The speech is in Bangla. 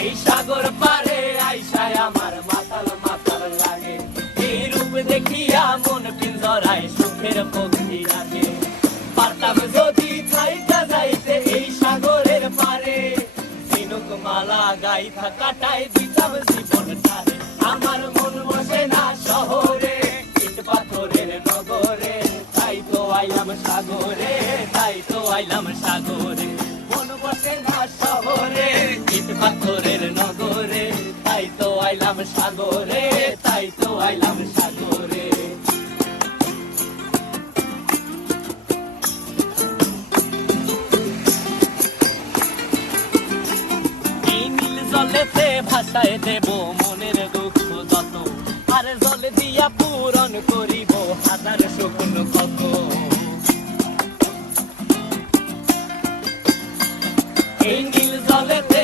এই সাগর পারে আইসায় আমার মাতাল মাতাল লাগে, এই রূপ দেখিয়া মন পিঞ্জরায় সুখের পক্ষী রাখে। পারতাম যদি থাইকা যাইতে এই সাগরের পারে, ঝিনুক মালা গাইথা কাটাই দিতাম জীবনটারে। আমার মন বসে না শহরে, ইট পাথরের নগরে, তাই তো আইলাম সাগরে, তাই তো আইলাম সাগরে। মন বসে না শহরে, ইট পাথরের নগরে, তাই তো আইলাম সাগরে, তাই তো আইলাম সাগরে। জলেতে ভাসায় দেব মনের দুঃখ যত, আর জলে দিয়া পূরণ করিব হাজার স্বপ্ন কত। এই নীল জলেতে